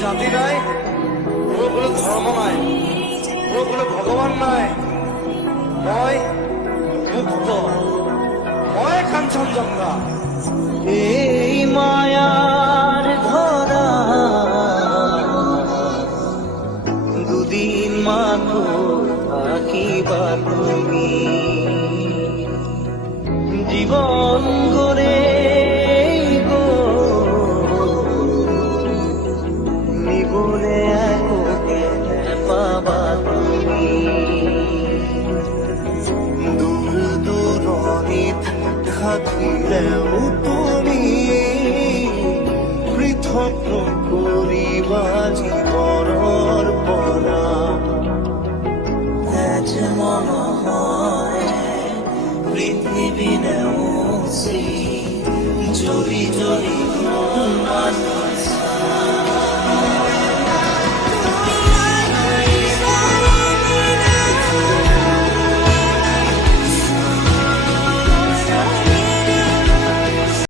জাতি নাই, কোনো ধর্ম নাই, কোনো ভগবান নাই। মই মুক্ত, মই কাঞ্চনজঙ্ঘা। এই মায়ার ধরা দুদিন মাত্র থাকিবা তুমি, জীবন গড়ে গো নিবলে এককে পাবা তুমি। দূর দূরণিত থাকিলেও তুমি পৃথক করিবা জীবনৰ পৰা। আজ মন হয় পৃথিৱী নেওচি জৰি জৰি